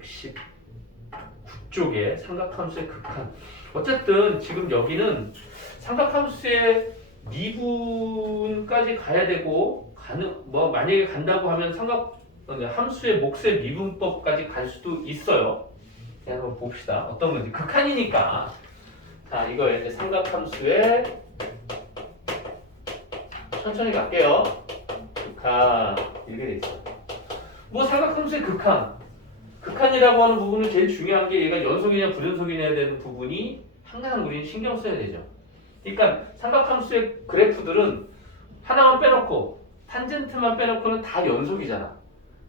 119쪽에 삼각함수의 극한. 어쨌든 지금 여기는 삼각함수의 미분까지 가야 되고 만약에 간다고 하면 함수의 몫의 미분법까지 갈 수도 있어요. 그냥 한번 봅시다. 어떤 건지. 극한이니까. 자, 이거 이제 삼각함수의 천천히 갈게요. 극한 이렇게 돼 있어요. 뭐 삼각함수의 극한이라고 하는 부분은 제일 중요한 게 얘가 연속이냐 불연속이냐 되는 부분이 항상 우리는 신경 써야 되죠. 그러니까 삼각함수의 그래프들은 하나만 빼놓고 탄젠트만 빼놓고는 다 연속이잖아.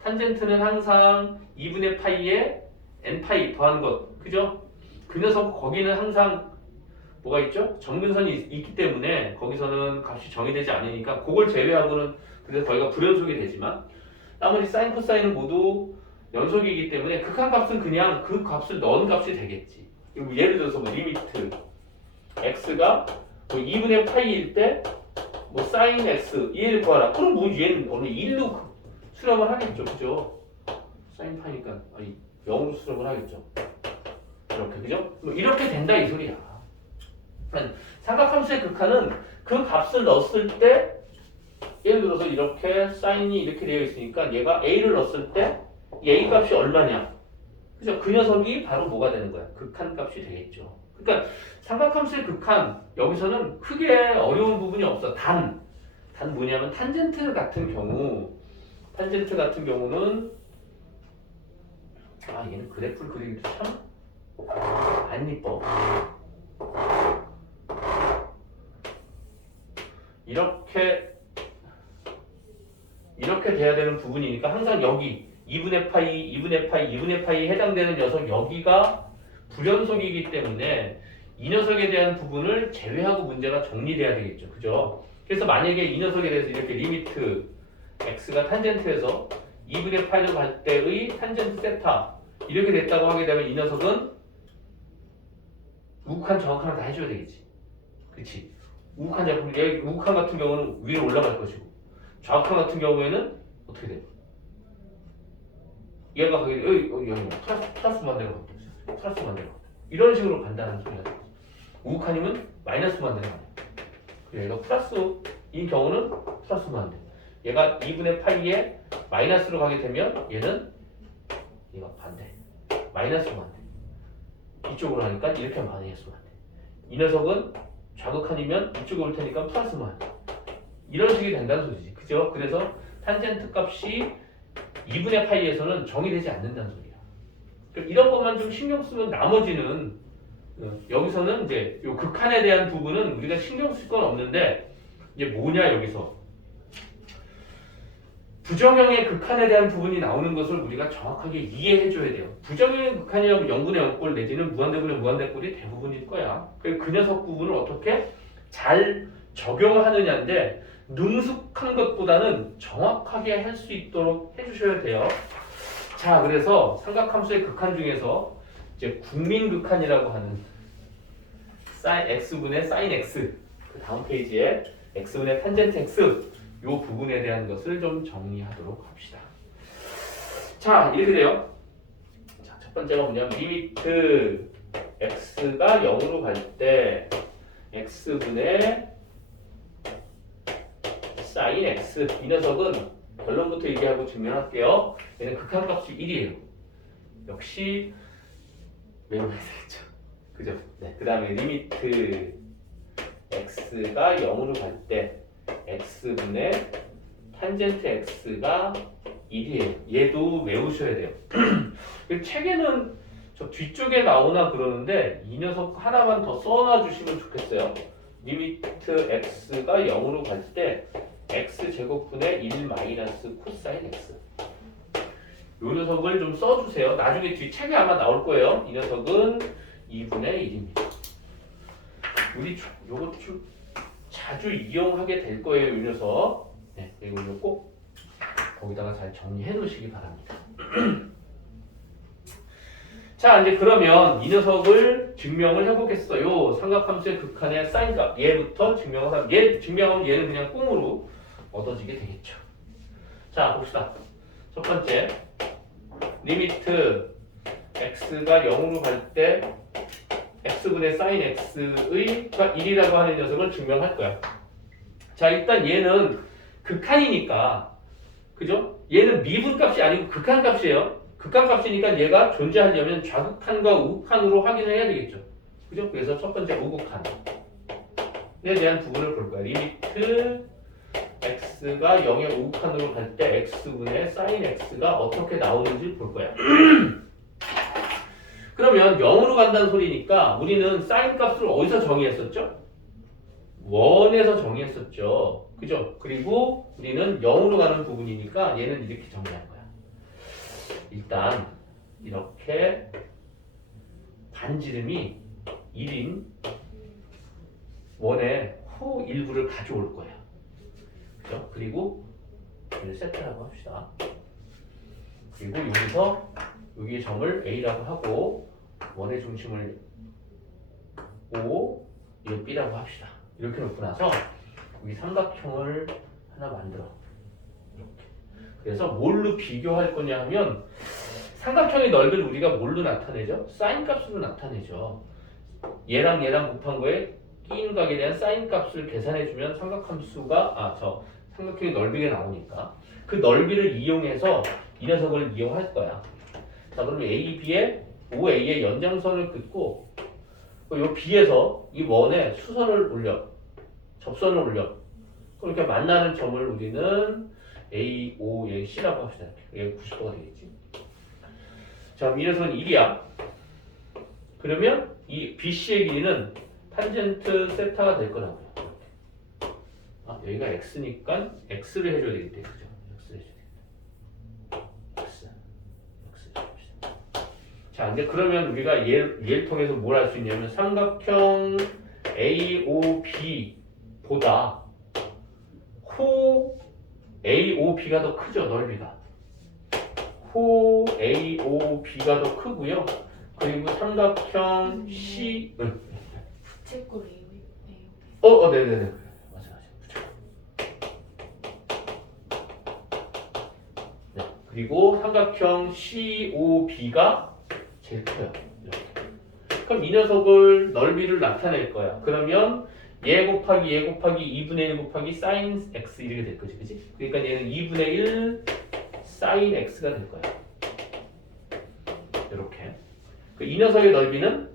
탄젠트는 항상 2분의 파이에 n파이 더한 것, 그죠? 그 녀석 거기는 항상 뭐가 있죠? 정근선이 있기 때문에 거기서는 값이 정의되지 않으니까 그걸 제외하고는 그래서 거기가 불연속이 되지만 나머지 사인, 코사인은 모두 연속이기 때문에 극한값은 그냥 그 값을 넣은 값이 되겠지. 예를 들어서 뭐 리미트 x가 뭐 2분의 파이일 때 뭐 사인 x 얘를 구하라. 그럼 뭐 얘는 어느 1로 수렴을 하겠죠, 그죠? 사인 파이니까 0으로 수렴을 하겠죠. 이렇게, 그죠? 뭐 이렇게 된다 이 소리야. 삼각함수의 극한은 그 값을 넣었을 때 예를 들어서 이렇게 사인이 이렇게 되어 있으니까 얘가 a를 넣었을 때 이 a 값이 얼마냐? 그죠? 그 녀석이 바로 뭐가 되는 거야? 극한 값이 되겠죠. 그러니까 삼각함수의 극한 여기서는 크게 어려운 부분이 없어. 단 뭐냐면 탄젠트 같은 경우는 얘는 그래프를 그리기도 참 안 이뻐. 이렇게 돼야 되는 부분이니까 항상 여기 2분의 파이에 해당되는 녀석 여기가 불연속이기 때문에 이 녀석에 대한 부분을 제외하고 문제가 정리돼야 되겠죠. 그죠? 그래서 만약에 이 녀석에 대해서 이렇게 리미트 x가 탄젠트에서 2분의 파이로 갈 때의 탄젠트 세타 이렇게 됐다고 하게 되면 이 녀석은 우극한 정확한 다 해줘야 되겠지. 그렇지? 우극한 같은 경우는 위로 올라갈 것이고 좌극한 같은 경우에는 어떻게 돼? 얘가 가게 플러스만 내려가고 플러스만 내려가고 이런 식으로 간다는 소리가 되죠. 우극한이면 마이너스만 내려가고 얘가 플러스인 경우는 플러스만 돼. 얘가 2분의 파이에 마이너스로 가게 되면 얘는 얘가 반대 마이너스만 돼. 이쪽으로 하니까 이렇게 마이너스만 돼. 이 녀석은 좌극한이면 이쪽으로 올 테니까 플러스만 돼. 이런 식이 된다는 소리지. 그죠? 그래서 탄젠트 값이 2분의 파이에서는 정의되지 않는다는 소리야. 그러니까 이런 것만 좀 신경 쓰면 나머지는 여기서는 이제 요 극한에 대한 부분은 우리가 신경 쓸 건 없는데 이제 뭐냐 여기서 부정형의 극한에 대한 부분이 나오는 것을 우리가 정확하게 이해해 줘야 돼요. 부정형의 극한이라면 0분의 0꼴 내지는 무한대분의 무한대꼴이 대부분일 거야. 그 녀석 부분을 어떻게 잘 적용하느냐인데 능숙한 것보다는 정확하게 할 수 있도록 해주셔야 돼요. 자, 그래서 삼각함수의 극한 중에서 이제 국민극한이라고 하는 x분의 sin x 그 다음 페이지에 x분의 탄젠트 x 요 부분에 대한 것을 좀 정리하도록 합시다. 자, 이렇게 돼요. 자, 첫 번째가 뭐냐면 리미트 x가 0으로 갈 때 x분의 sin x 이 녀석은 결론부터 얘기하고 증명할게요. 얘는 극한값이 1이에요. 역시 외워야 되겠죠. 그죠? 네. 그 다음에 리미트 x가 0으로 갈 때 x분의 탄젠트 x가 1이에요. 얘도 외우셔야 돼요. 책에는 저 뒤쪽에 나오나 그러는데 이 녀석 하나만 더 써놔 주시면 좋겠어요. 리미트 x가 0으로 갈 때 x제곱분의 1 마이너스 코사인 x 요 녀석을 좀 써주세요. 나중에 뒤 책에 아마 나올 거예요. 이 녀석은 2분의 1입니다. 우리 요거 좀 자주 이용하게 될 거예요. 이 녀석. 네, 이거 꼭 거기다가 잘 정리해 놓으시기 바랍니다. 자, 이제 그러면 이 녀석을 증명을 해보겠어요. 삼각함수의 극한의 사인값 얘부터 증명을 하면 얘 증명하면 얘는 그냥 꽁으로 얻어지게 되겠죠. 자, 봅시다. 첫 번째 리미트 x가 0으로 갈 때 x분의 sin x의가 1이라고 하는 녀석을 증명할 거야. 자, 일단 얘는 극한이니까, 그죠? 얘는 미분값이 아니고 극한값이에요. 극한값이니까 얘가 존재하려면 좌극한과 우극한으로 확인을 해야 되겠죠. 그죠? 그래서 첫 번째 우극한에 대한 부분을 볼 거야. 리미트 x가 0의 우극한으로 갈 때 x분의 sin x가 어떻게 나오는지 볼 거야. 그러면 0으로 간다는 소리니까 우리는 sin 값을 어디서 정의했었죠? 1에서 정의했었죠. 그죠? 그리고 우리는 0으로 가는 부분이니까 얘는 이렇게 정의한 거야. 일단 이렇게 반지름이 1인 원의 호 일부를 가져올 거야. 그죠? 그리고 얘를 세트라고 합시다. 그리고 여기서 여기의 점을 A라고 하고 원의 중심을 O, 이거 B라고 합시다. 이렇게 놓고 나서 여기 삼각형을 하나 만들어. 이렇게. 그래서 뭘로 비교할 거냐 하면 삼각형의 넓이를 우리가 뭘로 나타내죠? 사인 값으로 나타내죠. 얘랑 얘랑 곱한 거에 끼인 각에 대한 사인 값을 계산해주면 삼각함수가 삼각형의 넓이가 나오니까 그 넓이를 이용해서 이 녀석을 이용할 거야. 자, 그러면 AB에 OA의 연장선을 긋고 이 B에서 이 원에 수선을 올려, 접선을 올려. 그럼 이렇게 만나는 점을 우리는 A, O, C라고 합시다. 이게 90도가 되겠지. 자, 이 녀석은 1이야. 그러면 이 BC의 길이는 탄젠트 세타가 될 거라고요. 여기가 X니까 X를 해줘야 되겠대. 그죠? X를 해줘야 되겠다. X 해줍시다. 자, 근데 그러면 우리가 얘를 통해서 뭘 할 수 있냐면 삼각형 AOB보다 호 AOB가 더 크죠, 넓이가. 호 AOB가 더 크고요. 그리고 삼각형 C 부채꼴 AOB. 네네네. 맞아. 네. 그리고 삼각형 COB가 제일 커요. 이렇게. 그럼 이 녀석을 넓이를 나타낼 거야. 그러면 얘 곱하기 2분의 1 곱하기 sin x 이렇게 될 거지, 그치? 그러니까 얘는 2분의 1 sin x가 될 거야. 이렇게. 이 녀석의 넓이는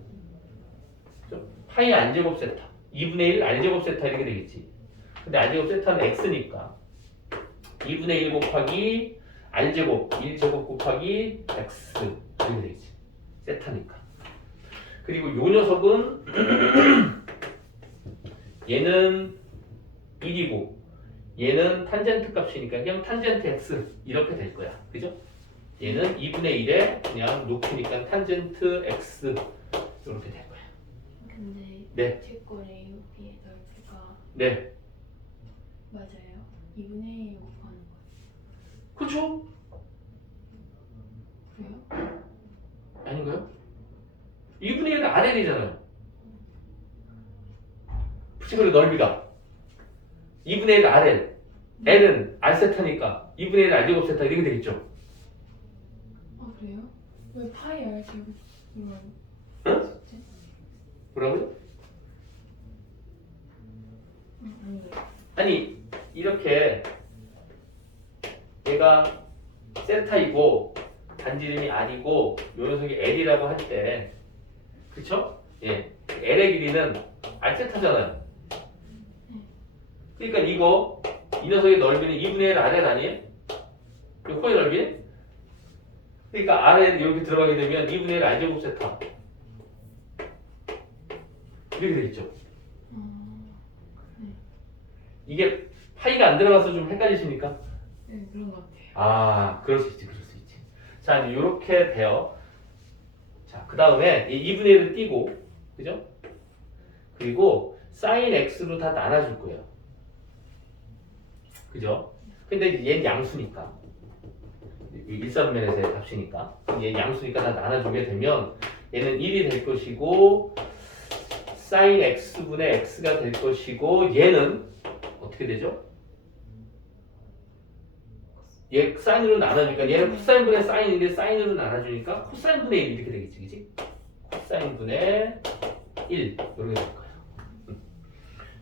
파이 r제곱 세타 2분의 1 r제곱 세타 이렇게 되겠지. 근데 r제곱 세타는 x니까 2분의 1 곱하기 r제곱 1제곱 곱하기 x 이렇게 되겠지. 세타니까. 그리고 요 녀석은 얘는 1이고 얘는 탄젠트 값이니까 그냥 탄젠트 x 이렇게 될 거야. 그죠? 얘는 2분의 1에 그냥 높이니까 탄젠트 x 이렇게 될 거야. 근데 네. 부채꼴 AOB의 넓이가 네. 맞아요? 2분의 1 곱하는 거. 그렇죠? 그래요? 아닌가요? 2분의 1은 RL이잖아요. 부채꼴의 넓이가 2분의 1 RL L은 R세타니까 2분의 1 R제곱 세타 이렇게 되겠죠? 아 그래요? 왜 파이 R 제곱 이런 응? 숫자? 뭐라고요? 아니에요. 아니 이렇게 얘가 세타이고 반지름이 R이고 요 녀석이 L이라고 할 때 그쵸? 예, L의 길이는 R세타잖아요. 그러니까 이 녀석의 넓이는 2분의 1 RL 아니에요? 이 코의 넓이? 그러니까 RL 이렇게 들어가게 되면 2분의 1 R제곱 세타 이렇게 되겠죠. 이게 파이가 안 들어가서 좀 헷갈리십니까? 네 그런 것 같아요. 그럴 수 있지. 자, 이렇게 돼요. 자, 그 다음에 이 2분의 1을 띄고, 그죠? 그리고 sin x로 다 나눠줄 거예요. 그죠? 근데 얘는 양수니까. 일사분면에서의 값이니까. 얘 양수니까 다 나눠주게 되면 얘는 1이 될 것이고, sin x분의 x가 될 것이고, 얘는 어떻게 되죠? 얘 사인으로 나눠주니까 얘는 코사인분의 사인인데 사인으로 나눠주니까 코사인분의 1 이렇게 되겠지, 그치? 코사인분의 1 이렇게 될 거예요.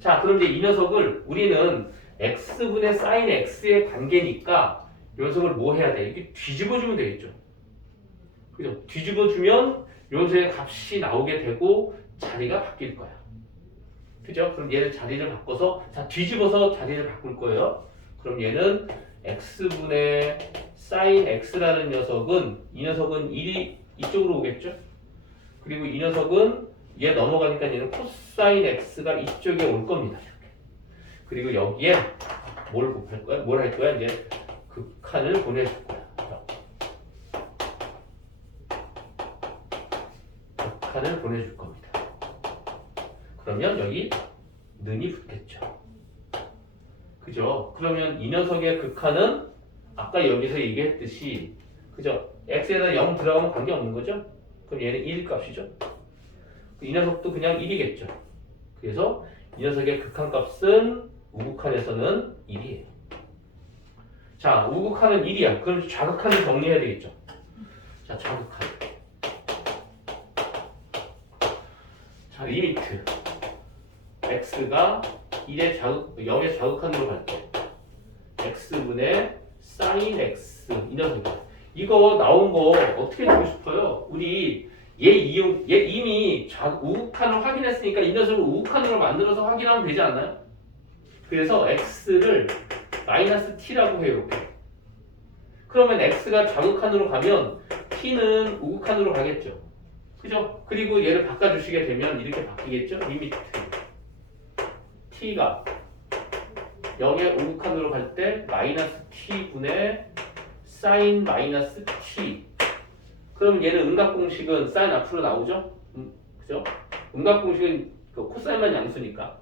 자, 그럼 이제 이 녀석을 우리는 x분의 사인 x의 관계니까 이 녀석을 뭐 해야 돼? 이렇게 뒤집어주면 되겠죠. 그죠? 뒤집어주면 이 녀석의 값이 나오게 되고 자리가 바뀔 거야. 그죠? 그럼 얘는 자리를 바꿔서 자 뒤집어서 자리를 바꿀 거예요. 그럼 얘는 x분의 sin x라는 녀석은 이 녀석은 1이 이쪽으로 오겠죠? 그리고 이 녀석은 얘 넘어가니까 얘는 코사인 x가 이쪽에 올 겁니다. 이렇게. 그리고 여기에 뭘 곱할 거야? 뭘 할 거야? 이제 극한을 보내줄 거야. 극한을 보내줄 겁니다. 그러면 여기 는이 붙겠죠. 그죠? 그러면 이 녀석의 극한은 아까 여기서 얘기했듯이 그죠? x에다 0 들어가면 관계없는 거죠? 그럼 얘는 1일 값이죠? 이 녀석도 그냥 1이겠죠. 그래서 이 녀석의 극한값은 우극한에서는 1이에요. 자, 우극한은 1이야. 그럼 좌극한을 정리해야 되겠죠. 자, 좌극한. 자, 리미트. x가 0의 좌극한으로 갈 때 x분의 sin x 이 녀석이야. 이거 나온 거 어떻게 되고 싶어요? 우리 얘 이미 우극한을 확인했으니까 이 녀석을 우극한으로 만들어서 확인하면 되지 않나요? 그래서 x를 마이너스 t라고 해요. 이렇게. 그러면 x가 좌극한으로 가면 t는 우극한으로 가겠죠. 그죠? 그리고 얘를 바꿔주시게 되면 이렇게 바뀌겠죠? 리미트 t가 0의 우극한으로 갈 때 마이너스 t분의 sin 마이너스 t. 그럼 얘는 음각공식은 sin 앞으로 나오죠? 그죠? 음각공식은 그 코사인만 양수니까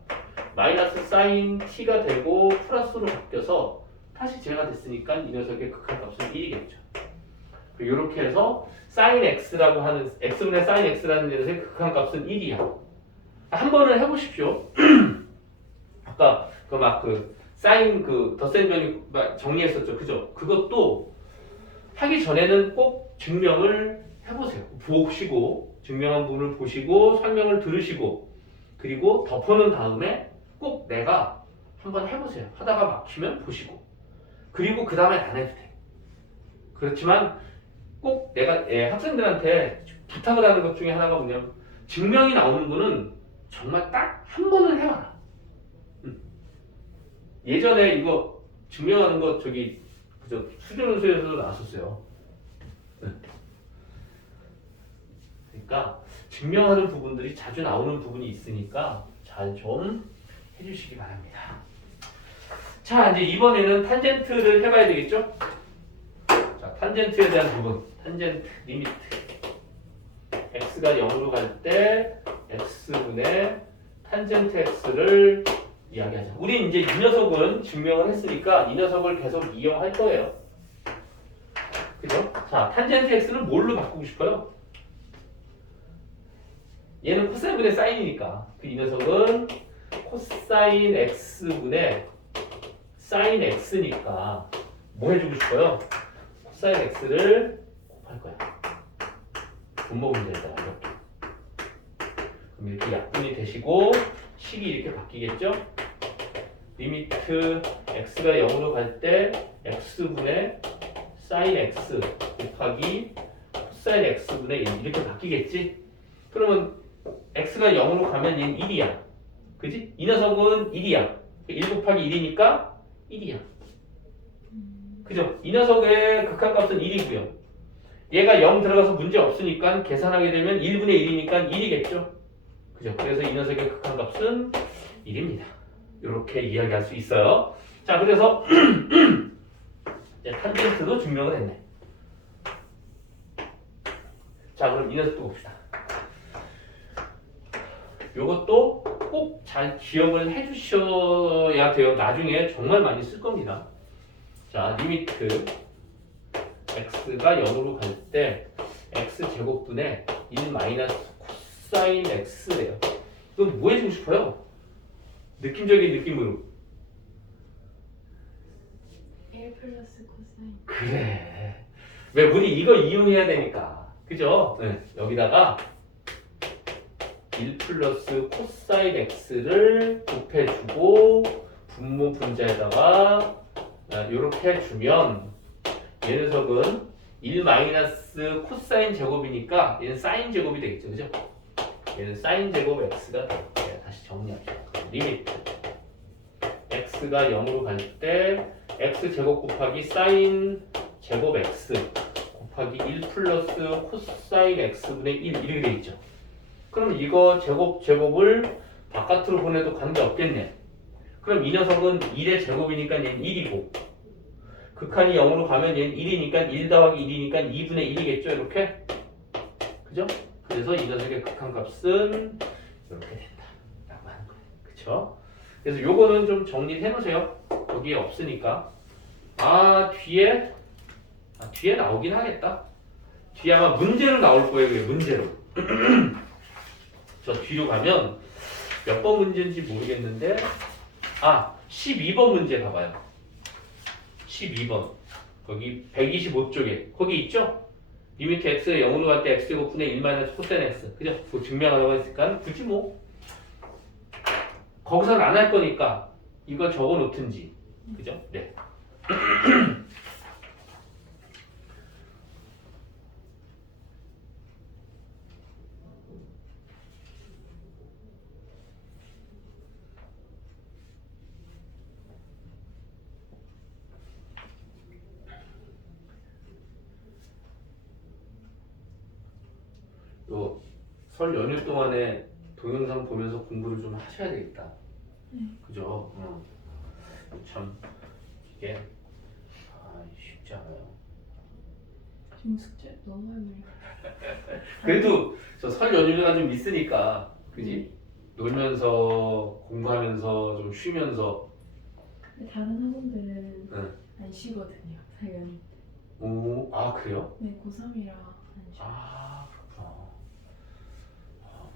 마이너스 sin t가 되고 플러스로 바뀌어서 다시 제가 됐으니까 이 녀석의 극한값은 1이겠죠. 이렇게 해서 sin x라고 하는 x분의 sin x라는 녀석의 극한값은 1이야. 한 번은 해보십시오. 아까 그 사인 덧셈 변이 정리했었죠, 그죠? 그것도 하기 전에는 꼭 증명을 해보세요. 보시고 증명한 부분을 보시고 설명을 들으시고 그리고 덮어놓은 다음에 꼭 내가 한번 해보세요. 하다가 막히면 보시고 그리고 그 다음에 안 해도 돼. 그렇지만 꼭 내가 학생들한테 부탁을 하는 것 중에 하나가 뭐냐면 증명이 나오는 거는 정말 딱 한 번은 해봐라. 예전에 이거 증명하는 거 저기 그저 수준원수에서도 나왔었어요. 그러니까 증명하는 부분들이 자주 나오는 부분이 있으니까 잘 좀 해주시기 바랍니다. 자, 이제 이번에는 탄젠트를 해봐야 되겠죠? 자, 탄젠트에 대한 부분, 탄젠트 리미트. x가 0으로 갈 때 x분의 탄젠트 x를 이야기하자. 우리 이제 이 녀석은 증명을 했으니까 이 녀석을 계속 이용할 거예요. 그죠? 자, 탄젠트 x는 뭘로 바꾸고 싶어요? 얘는 코사인분의 사인이니까 이 녀석은 코사인 x분의 사인 x니까 뭐 해주고 싶어요? 코사인 x를 곱할 거야. 분모 문제에다가 이렇게. 그럼 이렇게 약분이 되시고 식이 이렇게 바뀌겠죠? 리미트 x가 0으로 갈 때 x분의 sin x 곱하기 코사인 x분의 1 이렇게 바뀌겠지? 그러면 x가 0으로 가면 얘는 1이야. 그지? 이 녀석은 1이야. 1 곱하기 1이니까 1이야. 그죠? 이 녀석의 극한값은 1이고요. 얘가 0 들어가서 문제 없으니까 계산하게 되면 1분의 1이니까 1이겠죠? 그죠? 그래서 이 녀석의 극한값은 1입니다. 이렇게 이야기할 수 있어요. 자, 그래서 이제 탄젠트도 증명을 했네. 자, 그럼 이 녀석도 봅시다. 요것도 꼭 잘 기억을 해주셔야 돼요. 나중에 정말 많이 쓸 겁니다. 자, 리미트 x가 0으로 갈 때 x제곱분의 1 마이너스 코사인 x래요. 그럼 뭐 해주고 싶어요? 느낌적인 느낌으로 1 플러스 코사인 사인. 그래. 왜 우리 이거 이용해야 되니까. 그죠? 네. 여기다가 1 플러스 코사인 x를 곱해주고 분모 분자에다가 이렇게 주면 이 녀석은 1 마이너스 코사인 제곱이니까 얘는 사인 제곱이 되겠죠. 그죠? 얘는 사인 제곱 x가 돼요. 다시 정리합시다. 리미트 x가 0으로 갈 때 x 제곱 곱하기 사인 제곱 x 곱하기 1 플러스 코사인 x분의 1 이렇게 돼 있죠. 그럼 이거 제곱을 바깥으로 보내도 관계없겠네. 그럼 이 녀석은 1의 제곱이니까 얘는 1이고 극한이 0으로 가면 얘는 1이니까 1 더하기 1이니까 2분의 1이겠죠. 이렇게. 그죠? 그래서 이 녀석의 극한값은 이렇게 된다 라고 하는 거예요. 그쵸? 그래서 요거는 좀 정리를 해놓으세요. 여기에 없으니까. 뒤에 나오긴 하겠다. 뒤에 아마 문제로 나올 거예요. 그게 문제로. 저 뒤로 가면 몇 번 문제인지 모르겠는데 12번 문제 봐봐요. 12번 거기 125쪽에 거기 있죠? 리미트 x가 0으로 갈 때 x제곱분의 1 마이너스 코사인 x 그죠? 그거 증명하라고 했으니까 굳이 뭐 거기서는 안 할 거니까 이걸 적어 놓든지 그죠? 네. 또 설 연휴 동안에 동영상 보면서 공부를 좀 하셔야 되겠다. 그죠? 참 이게 쉽지 않아요. 지금 숙제 너무 많이. 그래도 저 설 연휴가 좀 있으니까 그지? 놀면서 공부하면서 좀 쉬면서 근데 다른 학원들은 응. 안 쉬거든요. 당연히. 그래요? 네, 고3이라 안 쉬. 그렇구나.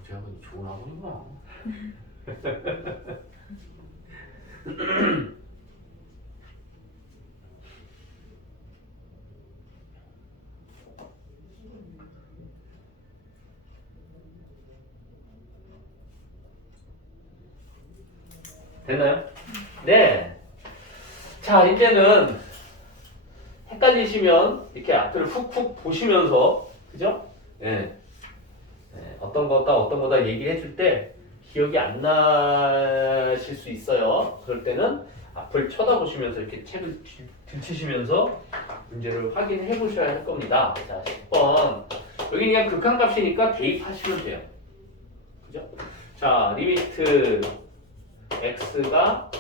제가 보기 좋은 학원이구나. 됐나요? 네. 자, 이제는 헷갈리시면 이렇게 앞을 훅훅 보시면서, 그죠? 네. 어떤 거다 얘기를 해줄 때 기억이 안 나실 수 있어요. 그럴 때는 앞을 쳐다보시면서 이렇게 책을 들치시면서 문제를 확인해 보셔야 할 겁니다. 자, 10번. 여기 그냥 극한값이니까 대입하시면 돼요. 그죠? 자, 리미트 x가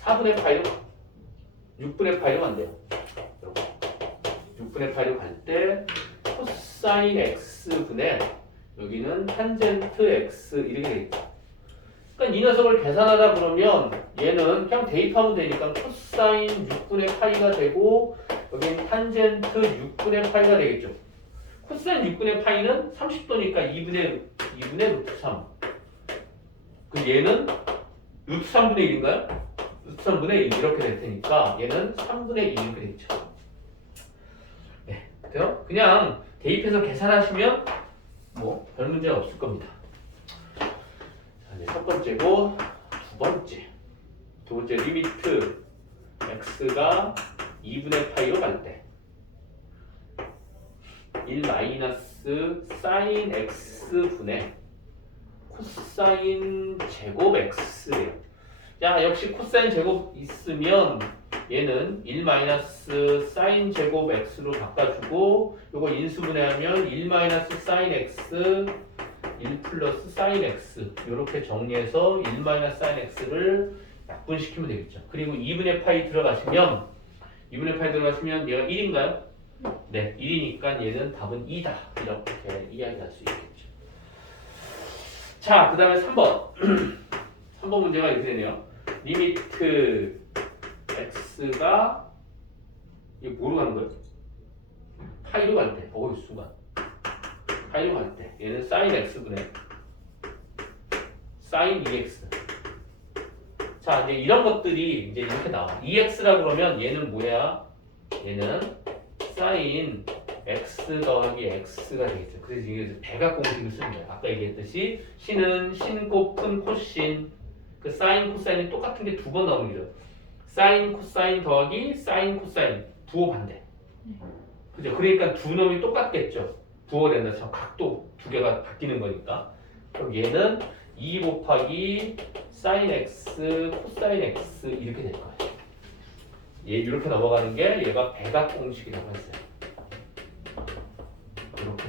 4분의 파이로 6분의 파이로 간대요. 6분의 파이로 갈 때 코사인 x분의 여기는 탄젠트 x 이렇게 되겠죠. 그러니까 이 녀석을 계산하다 그러면 얘는 그냥 대입하면 되니까 코사인 6분의 파이가 되고 여기는 탄젠트 6분의 파이가 되겠죠. 코사인 6분의 파이는 30도니까 2분의 루트 3. 그럼 얘는 루트 3분의 1인가요? 루트 3분의 1 이렇게 될 테니까 얘는 3분의 1 이렇게 되겠죠. 네, 돼요? 그냥 대입해서 계산하시면 뭐 별 문제가 없을 겁니다. 자, 이제 첫 번째고 두 번째 리미트 x가 2분의 파이로 갈 때 1 마이너스 사인 x분의 코사인 제곱 x래요. 자, 역시 코사인 제곱 있으면 얘는 1 마이너스 사인 제곱 x로 바꿔주고 요거 인수분해하면 1 마이너스 사인 x 1 플러스 사인 x 이렇게 정리해서 1 마이너스 사인 x를 약분시키면 되겠죠. 그리고 2분의 파이 들어가시면 얘가 1인가요? 네, 1이니까 얘는 답은 2다 이렇게 이야기할 수 있겠죠. 자, 그 다음에 3번 3번 문제가 이렇게 되네요. 리미트 x가 이게 뭐로 가는 거예요? 파이로 갈 때, 순간 파이로 갈 때 얘는 사인 x분의 사인 2x. 자, 이제 이런 것들이 이제 이렇게 나와. 2x라 그러면 얘는 뭐야? 얘는 사인 x 더하기 x가 되겠죠. 그래서 이게 대각 공식을 쓰는 거예요. 아까 얘기했듯이 sin은 sin 곱은 코신, 그 사인 코사인이 똑같은 게 두 번 나오는 거죠. 사인 코사인 더하기 사인 코사인 부호 반대. 그죠? 그러니까 두 놈이 똑같겠죠. 부호가 된다. 저 각도 두 개가 바뀌는 거니까. 그럼 얘는 2 곱하기 사인 x 코사인 x 이렇게 될 거예요. 얘 이렇게 넘어가는 게 얘가 백악 공식이라고 했어요. 이렇게.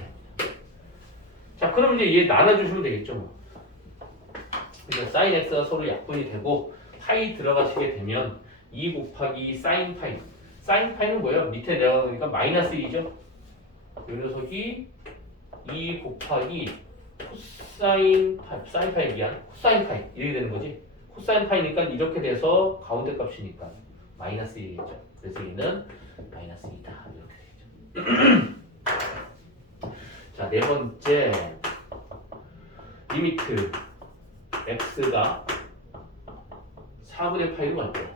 자, 그럼 이제 얘 나눠주시면 되겠죠. 뭐. 그러니까 사인 x가 서로 약분이 되고 파이 들어가시게 되면 2 곱하기 사인 파이. 사인 파이는 뭐예요? 밑에 내려가니까 마이너스 1이죠. 이 녀석이 2 곱하기 코사인 파이, 사인 파이 미안, 코사인 파이 이렇게 되는 거지. 코사인 파이니까 이렇게 돼서 가운데 값이니까 마이너스 1이겠죠. 그래서 얘는 마이너스 2다 이렇게 되겠죠. 자, 네 번째 리미트 x가 4분의 파이로 갈 때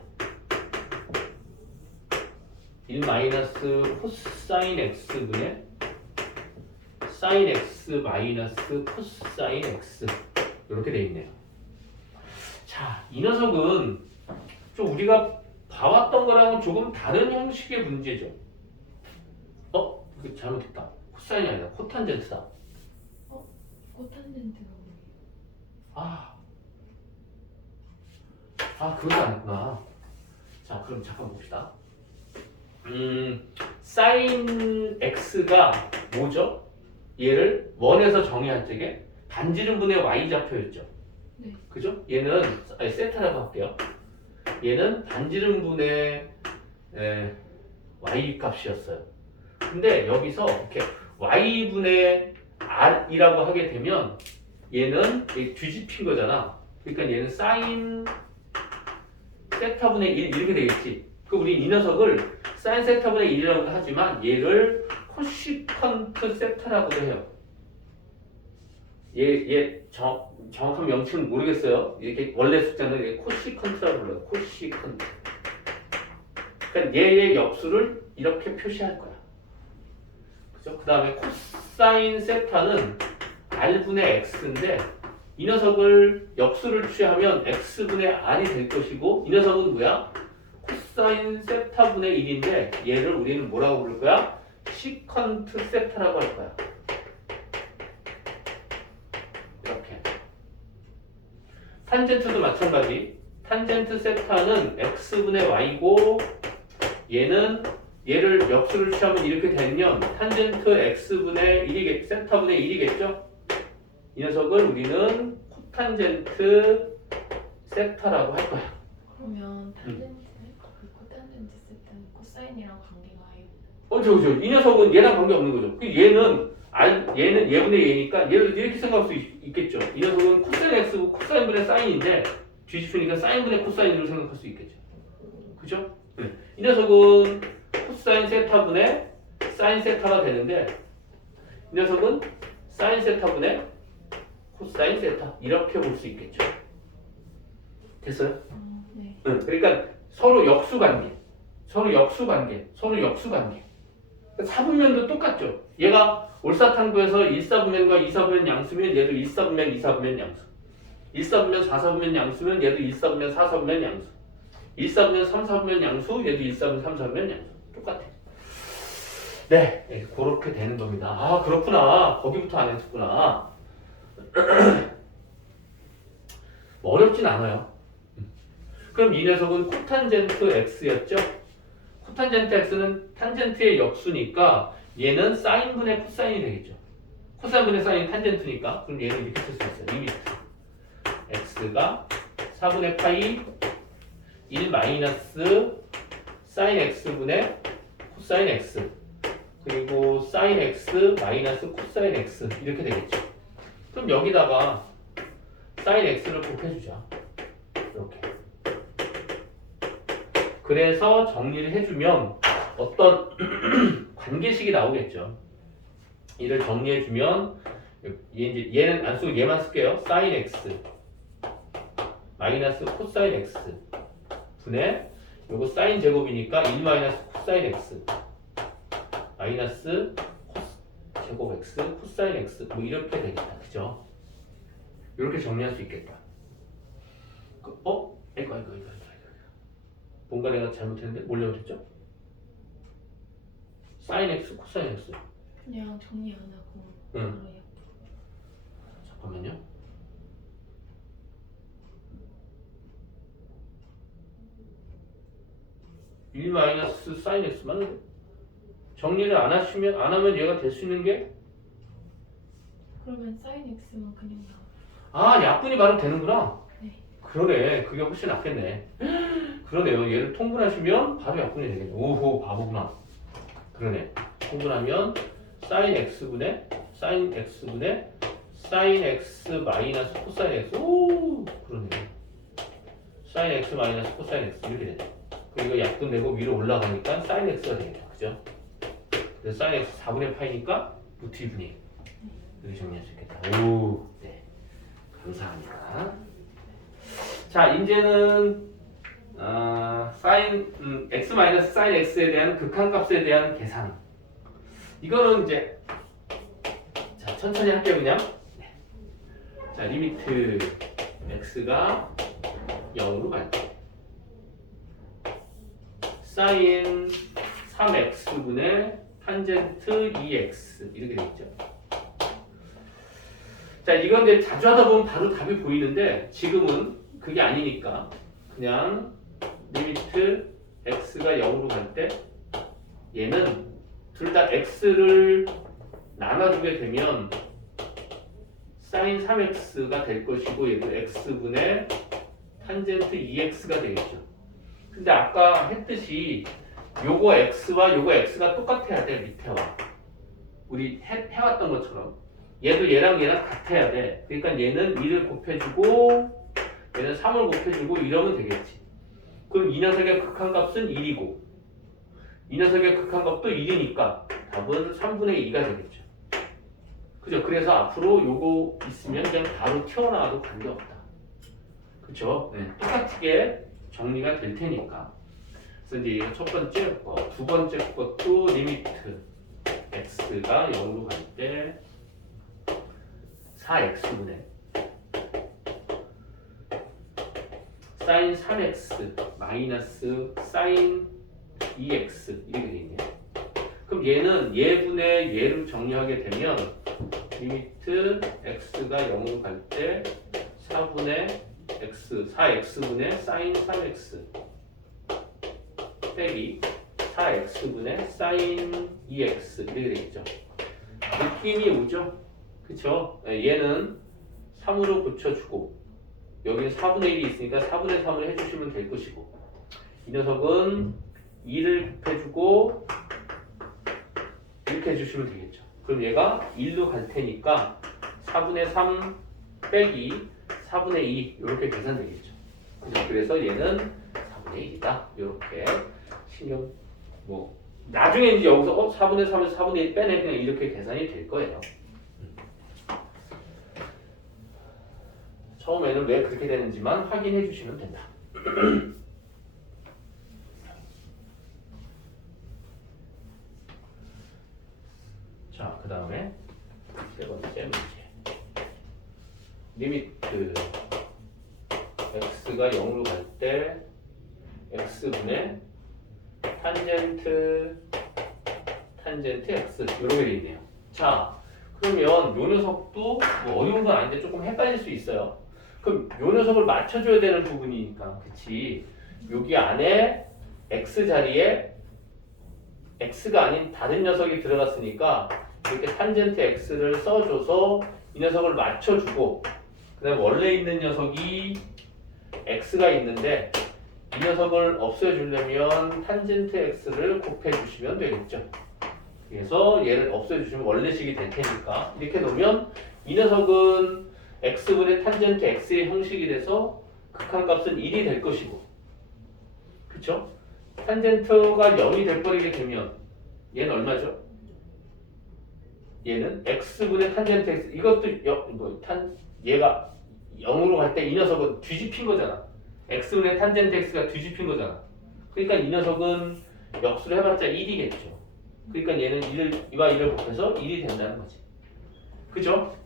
1 마이너스 코사인 x분의 사인 x 마이너스 코사인 x 이렇게 돼 있네요. 자, 이 녀석은 좀 우리가 봐왔던 거랑은 조금 다른 형식의 문제죠. 이거 잘못했다. 코사인이 아니라 코탄젠트다. 코탄젠트가 뭐예요? 그것도 아니구나. 자, 그럼 잠깐 봅시다. 사인 x가 뭐죠? 얘를 원에서 정의한 적에 반지름분의 y좌표였죠. 네. 그죠? 얘는 세타라고 할게요. 얘는 반지름분의 y 값이었어요. 근데 여기서 이렇게 y분의 r이라고 하게 되면 얘는 뒤집힌 거잖아. 그러니까 얘는 사인 세타분의 1 이렇게 되겠지. 그 우리 이 녀석을 사인 세타분의 1이라고 하지만 얘를 코시컨트 세타라고도 해요. 얘 정확한 명칭은 모르겠어요. 이렇게 원래 숫자는 코시컨트라고 불러요. 코시컨트. 그러니까 얘의 역수를 이렇게 표시할 거야. 그죠? 그 다음에 코사인 세타는 r분의 x인데 이 녀석을 역수를 취하면 x분의 r이 될 것이고 이 녀석은 뭐야? 코사인 세타분의 1인데 얘를 우리는 뭐라고 부를 거야? 시컨트 세타라고 할 거야. 이렇게. 탄젠트도 마찬가지. 탄젠트 세타는 x분의 y고 얘를 역수를 취하면 이렇게 되면 탄젠트 x분의 1이겠, 세타분의 1이겠죠? 이 녀석을 우리는 코탄젠트 세타라고 할 거야. 그러면 탄젠트, 코탄젠트 세트는 코사인이랑 관계가 아예 그죠. 이 녀석은 얘랑 관계 없는 거죠. 얘는 얘분의 얘니까 얘를 이렇게 생각할 수 있겠죠. 이 녀석은 코사인 x고 코사인분의 사인인데 뒤집히니까 사인분의 코사인으로 생각할 수 있겠죠. 그죠? 네. 이 녀석은 코사인 세타분의 사인 세타가 되는데 이 녀석은 사인 세타분의 코사인 세타 이렇게 볼 수 있겠죠. 됐어요? 네. 그러니까 서로 역수 관계. 사분면도 똑같죠. 얘가 올사탕구에서 1사분면과 2사분면 양수면 얘도 1사분면, 2사분면 양수. 1사분면, 4사분면 양수면 얘도 1사분면, 4사분면 양수. 1사분면, 3사분면 양수 얘도 1사분면, 3사분면 양수. 똑같아. 네, 그렇게 되는 겁니다. 그렇구나. 거기부터 안 했었구나. 뭐 어렵진 않아요. 그럼 이 녀석은 코탄젠트 x였죠? 코탄젠트 x는 탄젠트의 역수니까 얘는 사인분의 코사인이 되겠죠. 코사인분의 사인이 탄젠트니까 그럼 얘는 이렇게 쓸 수 있어요. 리미트 x가 4분의 파이 1 마이너스 사인 x분의 코사인 x 그리고 사인 x 마이너스 코사인 x 이렇게 되겠죠. 그럼 여기다가 사인 x를 곱해주자. 이렇게. 그래서 정리를 해주면 어떤 관계식이 나오겠죠. 이를 정리해주면 얘는 안 쓰고 얘만 쓸게요. 사인 x 마이너스 코사인 x 분의 요거 사인 제곱이니까 1 마이너스 코사인 x 마이너스 제곱 x 코사인 x 뭐 이렇게 되겠다. 그죠? 이렇게 정리할 수 있겠다. 아이고. 뭔가 내가 잘못했는데 뭘 잘못했죠? 사인 x 코사인 x. 그냥 정리 안 하고 응. 바로 잠깐만요. 일 마이너스 사인 x 맞는데 정리를 안 하면 얘가 될 수 있는 게 그러면 사인 x만 그냥 나와. 약분이 바로 되는구나. 네. 그러네. 그게 훨씬 낫겠네. 그러네요. 얘를 통분하시면 바로 약분이 되겠네. 오호, 바보구나. 그러네. 통분하면 사인 x분의 사인 x 마이너스 코사인 x. 오, 그러네. 사인 x 마이너스 코사인 x 이렇게 되네. 그리고 약분되고 위로 올라가니까 사인 x가 되겠다. 그죠? 그래서 사인 x 4분의 파이니까 루트 2분의 1. 이렇게 정리할 수 있겠다. 오, 네. 감사합니다. 자, 이제는 사인 x 마이너스 사인 x에 대한 극한값에 대한 계산. 이거는 이제 자 천천히 할게요 그냥. 네. 자, 리미트 x가 0으로 갈 때 사인 3x분의 탄젠트 2x 이렇게 되겠죠. 자, 이건 이제 자주 하다 보면 바로 답이 보이는데 지금은 그게 아니니까 그냥 리미트 x가 0으로 갈 때 얘는 둘 다 x를 나눠주게 되면 사인 3x가 될 것이고 얘도 x분의 탄젠트 2x가 되겠죠. 근데 아까 했듯이 요거 x와 요거 x가 똑같아야 돼. 밑에와 우리 해왔던 것처럼 얘도 얘랑 같아야 돼. 그러니까 얘는 2를 곱해주고 얘는 3을 곱해주고 이러면 되겠지. 그럼 이 녀석의 극한값은 1이고 이 녀석의 극한값도 1이니까 답은 3분의 2가 되겠죠. 그죠? 그래서 앞으로 요거 있으면 그냥 바로 튀어나와도 관계없다. 그쵸? 네. 똑같게 정리가 될 테니까. 그래서 이제 이거 첫 번째 거, 두 번째 것도 리미트 x가 0으로 갈 때 4x분의 사인 3x 마이너스 사인 2x 이렇게 되겠네요. 그럼 얘는 얘분의 얘를 정리하게 되면 리미트 x가 0으로 갈 때 4분의 x 4x분의 사인 3x 빼기 4x분의 사인 2x 이렇게 되겠죠. 느낌이 오죠? 그쵸? 얘는 3으로 고쳐주고 여기는 4분의 1이 있으니까 4분의 3을 해주시면 될 것이고 이 녀석은 2를 곱해주고 이렇게 해주시면 되겠죠. 그럼 얘가 1로 갈 테니까 4분의 3 빼기 4분의 2 이렇게 계산되겠죠. 그죠? 그래서 얘는 4분의 1이다. 이렇게 신경 나중에 이제 여기서 4분의 3에서 4분의 1 빼내 그냥 이렇게 계산이 될 거예요. 처음에는 왜 그렇게 되는지만 확인해 주시면 된다. 자, 그 다음에 세 번째 문제. 리미트 x가 0으로 갈 때 x분의 탄젠트 x 이렇게 돼 있네요. 자, 그러면 요 녀석도 뭐 어려운 건 아닌데 조금 헷갈릴 수 있어요. 그럼 요 녀석을 맞춰줘야 되는 부분이니까, 그치? 여기 안에 x 자리에 x가 아닌 다른 녀석이 들어갔으니까 이렇게 탄젠트 x를 써줘서 이 녀석을 맞춰주고 그 다음에 원래 있는 녀석이 x가 있는데 이 녀석을 없애주려면 탄젠트 x를 곱해주시면 되겠죠. 그래서 얘를 없애주시면 원래식이 될 테니까 이렇게 놓으면 이 녀석은 x분의 탄젠트 x의 형식이 돼서 극한값은 1이 될 것이고, 그쵸? 탄젠트가 0이 돼버리게 되면 얘는 얼마죠? 얘는 x분의 탄젠트 x 이것도 얘가 0으로 갈 때 이 녀석은 뒤집힌 거잖아. x분의 탄젠트 x가 뒤집힌 거잖아. 그러니까 이 녀석은 역수를 해봤자 1이겠죠. 그러니까 얘는 2와 1을 곱해서 1이 된다는 거지. 그죠?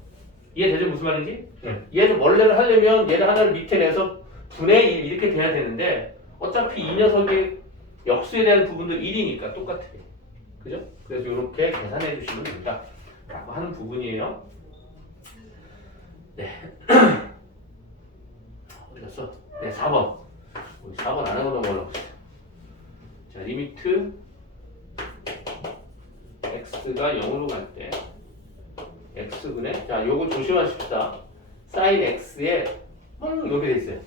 이해되죠? 무슨 말인지? 네. 얘는 원래를 하려면 얘를 하나를 밑에 내서 분의 1 이렇게 돼야 되는데 어차피 이 녀석의 역수에 대한 부분도 1이니까 똑같아. 그죠? 그래서 이렇게 계산해 주시면 된다 라고 하는 부분이에요. 네. 어디 갔어? 네, 4번. 우리 4번 안 하고 넘어가려고 했어요. 자, 리미트 x가 0으로 갈 때 x분의, 자, 요거 조심하십시다. sin x에 여기 돼 있어요.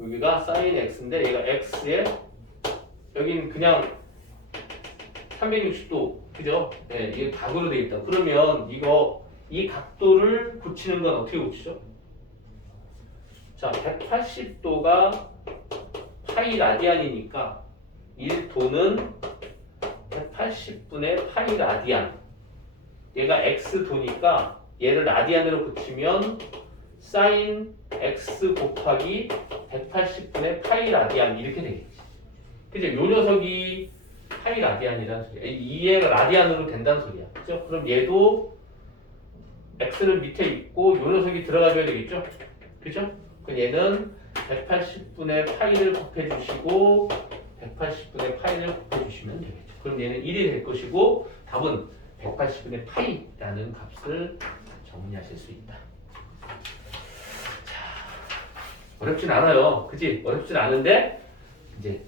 여기가 sin x인데 얘가 x에 여기는 그냥 360도, 그죠? 네, 이게 각으로 돼 있다. 그러면 이 각도를 고치는 건 어떻게 고치죠? 자, 180도가 파이 라디안이니까 1도는 180분의 파이 라디안. 얘가 x도니까 얘를 라디안으로 고치면 sin x 곱하기 180분의 파이 라디안 이렇게 되겠지. 그죠? 요 녀석이 파이 라디안이라는 소리야. 이얘가 라디안으로 된다는 소리야. 그죠? 그럼 얘도 x는 밑에 있고 요 녀석이 들어가줘야 되겠죠? 그죠? 그럼 얘는 180분의 파이를 곱해 주시고 180분의 파이를 곱해 주시면 되겠죠. 그럼 얘는 1이 될 것이고 답은 180분의 파이라는 값을 정리하실 수 있다. 자, 어렵진 않아요. 그치? 어렵진 않은데 이제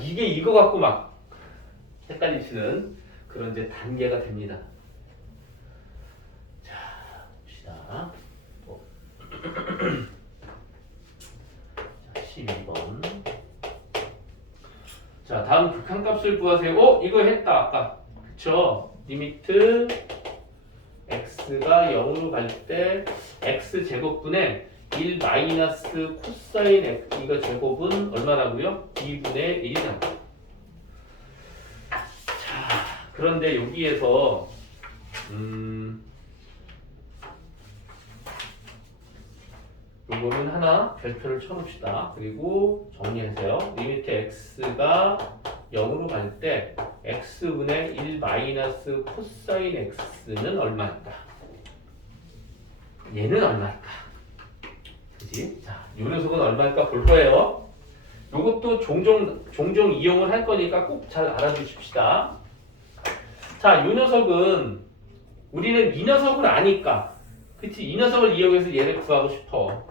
이게 이거 갖고 막 헷갈리시는 그런 이제 단계가 됩니다. 자, 봅시다. 자, 12번. 자, 다음 극한값을 구하세요. 이거 했다 아까. 그쵸? 리미트 x가 0으로 갈 때 x 제곱분의 1 마이너스 코사인 x 이거 제곱은 얼마라고요? 2분의 1이다. 자, 그런데 여기에서 요거는 하나 별표를 쳐놓읍시다. 그리고 정리하세요. 리미트 x가 0으로 갈 때 x분의 1 마이너스 코사인 x는 얼마일까? 얘는 얼마일까? 그치? 자, 요 녀석은 얼마일까 볼 거예요. 요것도 종종 이용을 할 거니까 꼭 잘 알아두십시다. 자, 요 녀석은 우리는 이 녀석을 아니까, 그치? 이 녀석을 이용해서 얘를 구하고 싶어.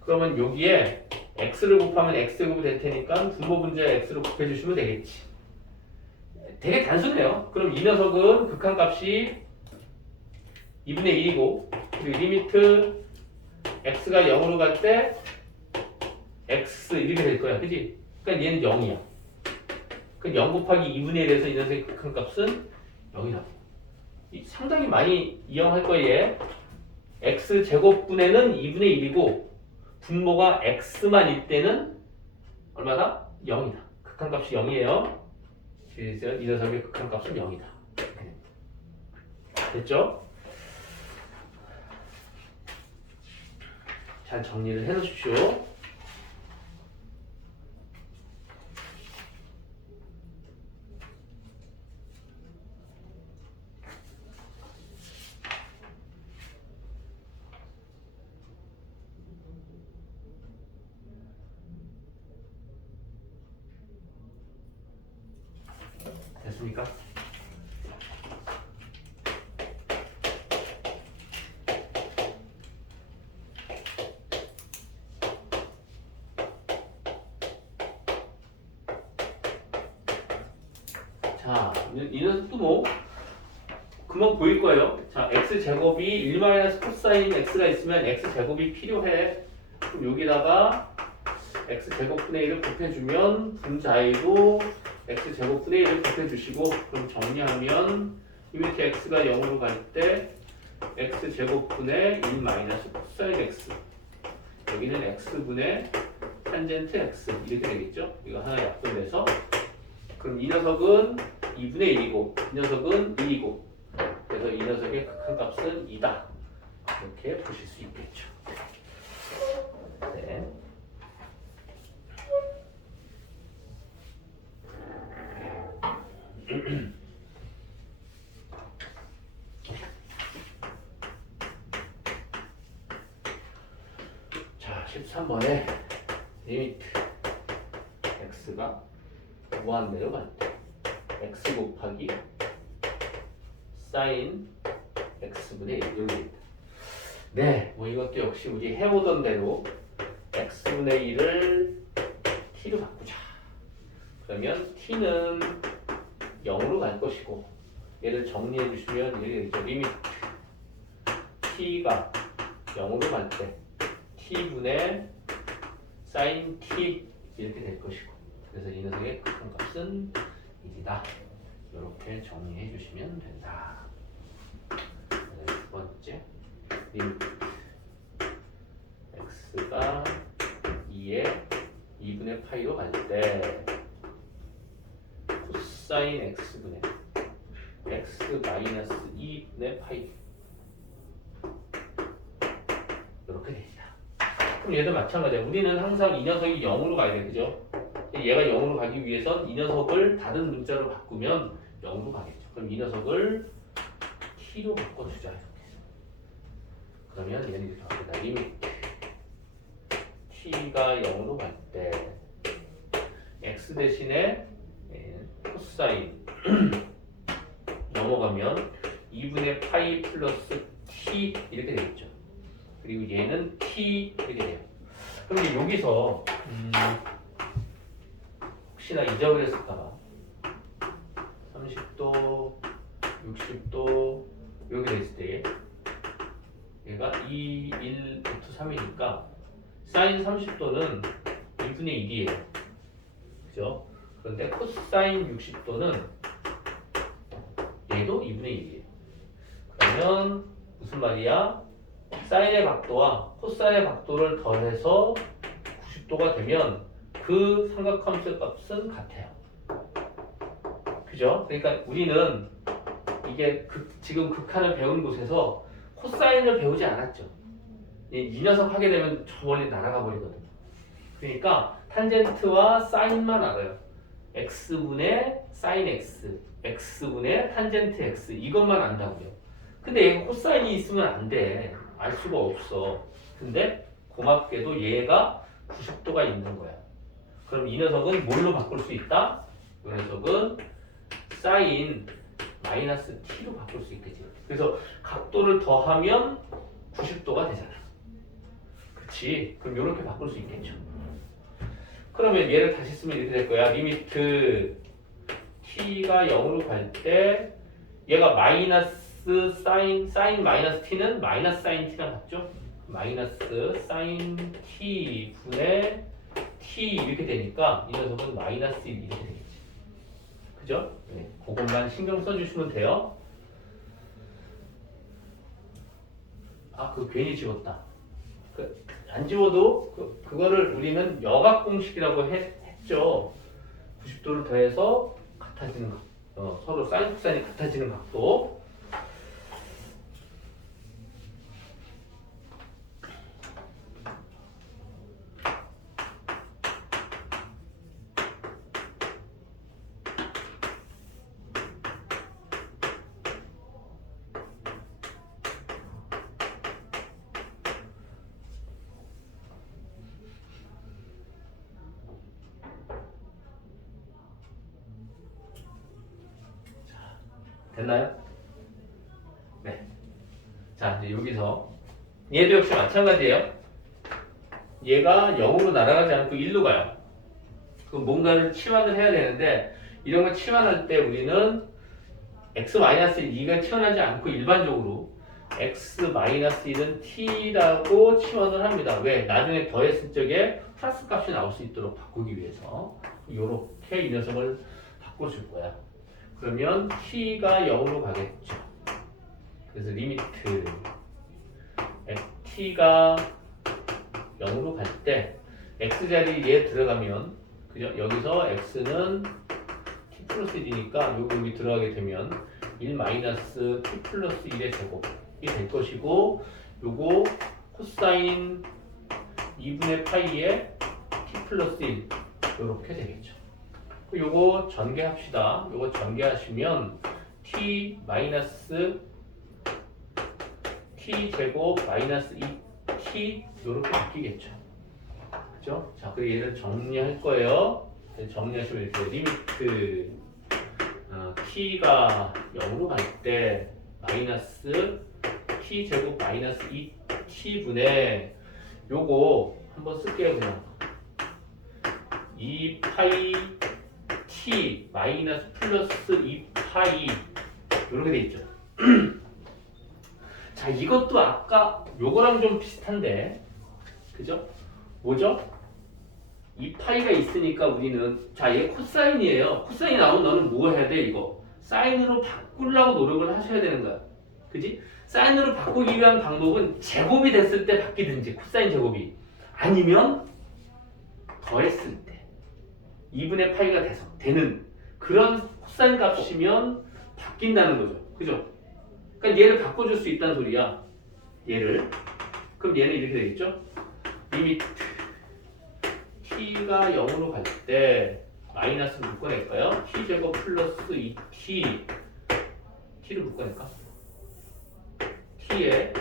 그러면 여기에 x를 곱하면 x제곱이 될 테니까 분모분자에 x를 곱해주시면 되겠지. 되게 단순해요. 그럼 이 녀석은 극한값이 2분의 1이고 그리고 리미트 x가 0으로 갈 때 x 이렇게 될 거야. 그치? 그러니까 얘는 0이야. 그럼 0 곱하기 2분의 1에서 이 녀석의 극한값은 0이라고. 상당히 많이 이용할 거예요. x제곱분에는 2분의 1이고 분모가 x만 일 때는 얼마다? 0이다. 극한값이 0이에요. 그래서 이 녀석의 극한값은 0이다. 됐죠? 잘 정리를 해 놓으십시오. 됐습니까? 자, 이 녀석도 뭐 금방 보일 거예요. 자, x제곱이 1 마이너스 코사인 x가 있으면 x제곱이 필요해. 그럼 여기다가 x제곱분의 1을 곱해주면 분자에도 x제곱분의 1을 곱해주시고 그럼 정리하면 리미트 x가 0으로 갈 때 x제곱분의 1 마이너스 코사인 x 여기는 x분의 탄젠트 x 이렇게 되겠죠? 이거 하나 약분돼서 그럼 이 녀석은 2분의 1이고 이 녀석은 1이고 그래서 이 녀석의 극한값은 2다 이렇게 보실 수 있겠죠. 네. 13번에 리미트 x가 무한대로 갈 때 x 곱하기 사인 x분의 1 여기입니다. 네, 뭐 이것도 역시 우리 해보던 대로 x분의 1을 t로 바꾸자. 그러면 t는 0으로 갈 것이고 얘를 정리해 주시면 이렇게 되죠. 리미트 t가 0으로 갈 때 t분의 sin t 이렇게 될 것이고 그래서 이 녀석의 극한값은 1이다. 이렇게 정리해 주시면 된다. 네, 두 번째 리미트 x가 2에 2분의 파이로 갈 때 코사인 x분의 x 마이너스 2분의 파이 이렇게 됩니다. 그럼 얘도 마찬가지야. 우리는 항상 이 녀석이 0으로 가야 돼, 그죠? 얘가 0으로 가기 위해선 이 녀석을 다른 문자로 바꾸면 0으로 가겠죠. 그럼 이 녀석을 t로 바꿔주자 이렇게. 그러면 얘는 이렇게 갑니다. 리미트 t가 0으로 갈 때 x 대신에 코사인 넘어가면 2분의 파이 플러스 t 이렇게 되겠죠. 그리고 얘는 t 이렇게 돼요. 그럼 이제 여기서 혹시나 잊어버렸을까봐 30도, 60도 이렇게 됐을 때 얘가 2, 1, 2, 3이니까 사인 30도는 2분의 1이에요. 그죠? 그런데 코사인 60도는 얘도 2분의 1이에요. 그러면 무슨 말이야? 사인의 각도와 코사인의 각도를 더해서 90도가 되면 그 삼각함수의 값은 같아요. 그죠? 그러니까 우리는 이게 지금 극한을 배운 곳에서 코사인을 배우지 않았죠. 이 녀석 하게 되면 저 멀리 날아가 버리거든요. 그러니까 탄젠트와 사인만 알아요. x분의 사인 x, x분의 탄젠트 x 이것만 안다고요. 근데 얘가 코사인이 있으면 안 돼. 알 수가 없어. 근데 고맙게도 얘가 90도가 있는 거야. 그럼 이 녀석은 뭘로 바꿀 수 있다? 이 녀석은 사인 마이너스 t로 바꿀 수 있겠지. 그래서 각도를 더하면 90도가 되잖아. 그치? 그럼 이렇게 바꿀 수 있겠죠. 그러면 얘를 다시 쓰면 이렇게 될 거야. 리미트 t가 0으로 갈 때 얘가 마이너스 사인 마이너스 t는 마이너스 사인 t랑 같죠? 마이너스 사인 t 분의 t 이렇게 되니까 이 녀석은 마이너스 1 이렇게 되겠지. 그죠? 네, 그것만 신경 써주시면 돼요. 아, 그거 괜히 지웠다. 안 지워도 그거를 우리는 여각 공식이라고 했죠. 90도를 더해서 같아지는 각도, 서로 사인 코사인이 같아지는 각도. 됐나요? 네. 자, 이제 여기서 얘도 역시 마찬가지예요. 얘가 0으로 날아가지 않고 1로 가요. 그럼 뭔가를 치환을 해야 되는데 이런 거 치환할 때 우리는 x-2가 치환하지 않고 일반적으로 x-1은 t라고 치환을 합니다. 왜? 나중에 더했을 적에 플러스 값이 나올 수 있도록 바꾸기 위해서 이렇게 이 녀석을 바꿔줄 거야. 그러면 t가 0으로 가겠죠. 그래서 리미트 t가 0으로 갈 때 x 자리에 들어가면 그죠? 여기서 x는 t 플러스 1이니까 여기 들어가게 되면 1 마이너스 t 플러스 1의 제곱이 될 것이고 요거 코사인 2분의 파이에 t 플러스 1 이렇게 되겠죠. 요거 전개합시다. 요거 전개하시면 t 마이너스 t 제곱 마이너스 2t 이렇게 바뀌겠죠. 그죠? 자, 그리고 얘를 정리할 거예요. 정리하시면 이렇게 리미트 t가 0으로 갈 때 마이너스 t 제곱 마이너스 2t분의 요거 한번 쓸게요. 그냥 2파이 t 마이너스 플러스 2파이 이렇게 돼 있죠. 자, 이것도 아까 요거랑 좀 비슷한데, 그죠? 뭐죠? 2파이가 있으니까 우리는, 자, 얘 코사인이에요. 코사인 나오면 너는 뭐 해야 돼? 이거 사인으로 바꾸려고 노력을 하셔야 되는 거야. 그지? 사인으로 바꾸기 위한 방법은 제곱이 됐을 때 바뀌든지, 코사인 제곱이 아니면 더했을 때 2분의 파이가 되는 그런 코사인 값이면 바뀐다는 거죠. 그죠? 그러니까 얘를 바꿔줄 수 있다는 소리야. 얘를. 그럼 얘는 이렇게 되겠죠? 리미트 t가 0으로 갈 때 마이너스를 묶어낼까요? t제곱 플러스 2t t를 묶어낼까? t에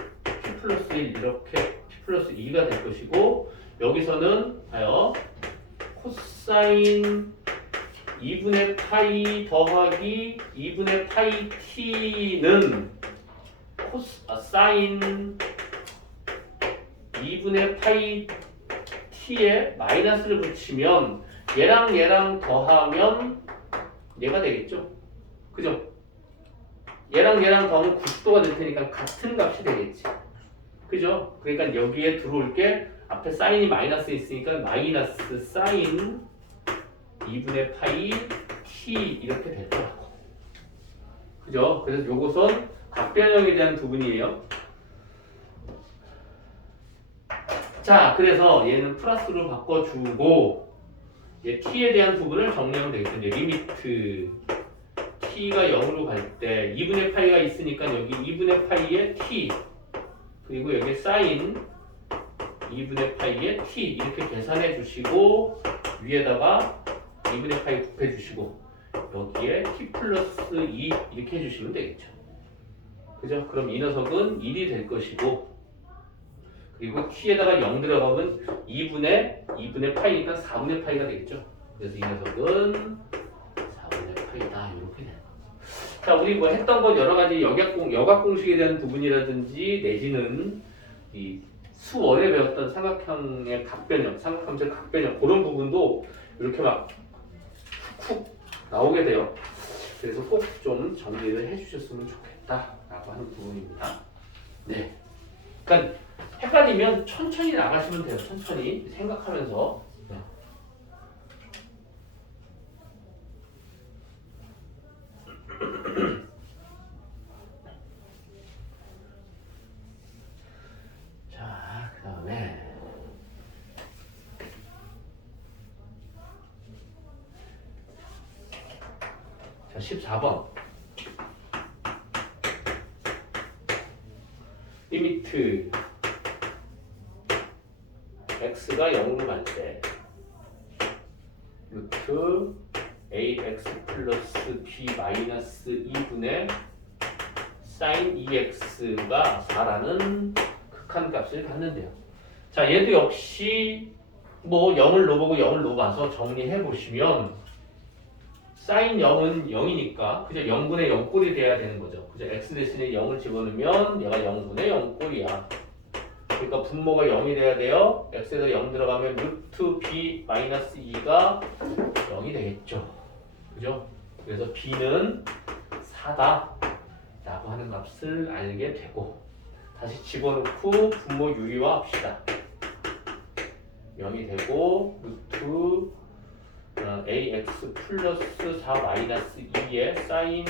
t 플러스 1 이렇게 t 플러스 2가 될 것이고, 여기서는 봐요. 코사인 2분의 파이 더하기 2분의 파이 t는 사인 2분의 파이 t에 마이너스를 붙이면 얘랑 더하면 얘가 되겠죠? 그죠? 얘랑 더하면 90도가 될 테니까 같은 값이 되겠지. 그죠? 그러니까 여기에 들어올 게 앞에 사인이 마이너스 있으니까 마이너스 사인 2분의 파이 t 이렇게 될 거라고. 그죠? 그래서 요것은 각변형에 대한 부분이에요. 자, 그래서 얘는 플러스로 바꿔주고, 얘 t에 대한 부분을 정리하면 되겠죠. 이제 리미트 t가 0으로 갈 때 2분의 파이가 있으니까 여기 2분의 파이에 t 그리고 여기 사인 2분의 파이에 t 이렇게 계산해 주시고, 위에다가 2분의 파이 곱해 주시고, 여기에 t 플러스 2 이렇게 해주시면 되겠죠. 그죠? 그럼 이 녀석은 1이 될 것이고, 그리고 t에다가 0 들어가면 2분의 파이니까 4분의 파이가 되겠죠. 그래서 이 녀석은 4분의 파이다 이렇게 되는 거죠. 자, 우리 뭐 했던 건 여러 가지 역학 공식에 대한 부분이라든지 내지는 이 수원에 배웠던 삼각형의 각변형, 삼각함수의 각변형 그런 부분도 이렇게 막 훅 나오게 돼요. 그래서 꼭 좀 정리를 해주셨으면 좋겠다라고 하는 부분입니다. 네. 그러니까 헷갈리면 천천히 나가시면 돼요. 천천히 생각하면서. 네. 자, 그 다음에 자, 14번 리미트 x가 0으로 갈 때 루트 ax 플러스 b 마이너스 2분의 sin 2x가 4라는 극한값을 갖는데요. 자, 얘도 역시 뭐 0을 넣어보고 0을 넣어봐서 정리해 보시면 sin 0은 0이니까 그죠? 0분의 0꼴이 돼야 되는 거죠. 그죠? x 대신에 0을 집어넣으면 얘가 0분의 0꼴이야. 그러니까 분모가 0이 돼야 돼요. x에서 0 들어가면 루트 b 마이너스 2가 0이 되겠죠. 그죠? 그래서 b는 4다 라고 하는 값을 알게 되고, 다시 집어넣고 분모 유리화 합시다. 0이 되고 루트 ax 플러스 4 마이너스 2의 사인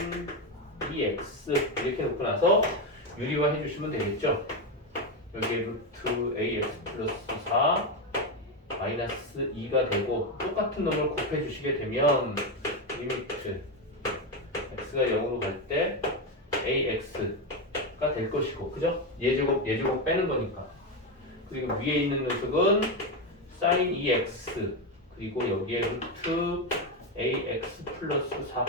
2x 이렇게 놓고 나서 유리화 해주시면 되겠죠. 여기에 루트 ax 플러스 4 마이너스 2가 되고, 똑같은 놈을 곱해 주시게 되면 리미트 x가 0으로 갈 때 ax가 될 것이고, 그죠? 예제곱 빼는 거니까. 그리고 위에 있는 녀석은 sin 2x 그리고 여기에 루트 ax 플러스 4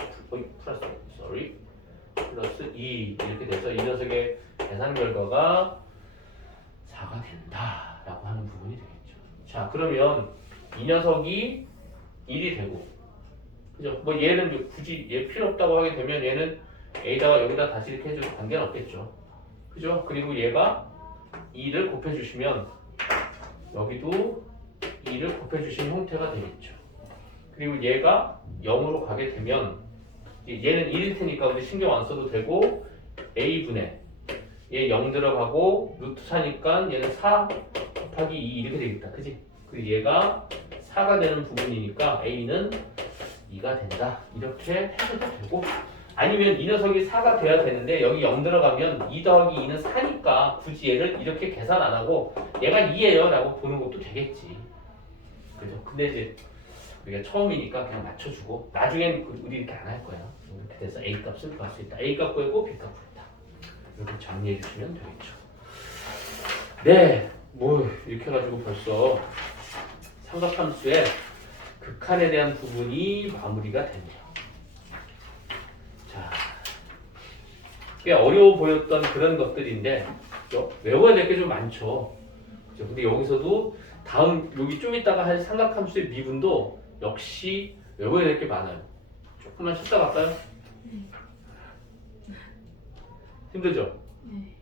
플러스 2 이렇게 돼서 이 녀석의 계산 결과가 4가 된다라고 하는 부분이 되겠죠. 자, 그러면 이 녀석이 1이 되고, 그죠? 뭐 얘는 굳이 얘 필요 없다고 하게 되면 얘는 A다가 여기다 다시 이렇게 해줘도 관계는 없겠죠. 그죠? 그리고 얘가 2를 곱해주시면 여기도 2를 곱해주신 형태가 되겠죠. 그리고 얘가 0으로 가게 되면 얘는 1일 테니까 우리 신경 안 써도 되고 A분의 얘 0 들어가고 루트 4니까 얘는 4 곱하기 2 이렇게 되겠다. 그지? 그리고 얘가 4가 되는 부분이니까 A는 2가 된다. 이렇게 해도 되고 아니면 이 녀석이 4가 돼야 되는데 여기 0 들어가면 2 더하기 2는 4니까 굳이 얘를 이렇게 계산 안 하고 얘가 2예요 라고 보는 것도 되겠지. 그죠? 근데 이제 우리가 처음이니까 그냥 맞춰주고 나중엔 우리 이렇게 안 할 거야. 이렇게 돼서 A 값을 구할 수 있다. A 값 구했고 B 값 구했다. 이렇게 정리해 주시면 되겠죠. 네, 뭐 이렇게 해가지고 벌써 삼각함수의 극한에 대한 부분이 마무리가 됩니다. 자, 꽤 어려워 보였던 그런 것들인데 그죠? 외워야 될 게 좀 많죠. 그죠? 근데 여기서도 다음 여기 좀 이따가 할 삼각함수의 미분도 역시 외워야 될 게 많아요. 조금만 찾다 갈까요? 힘들죠? 네.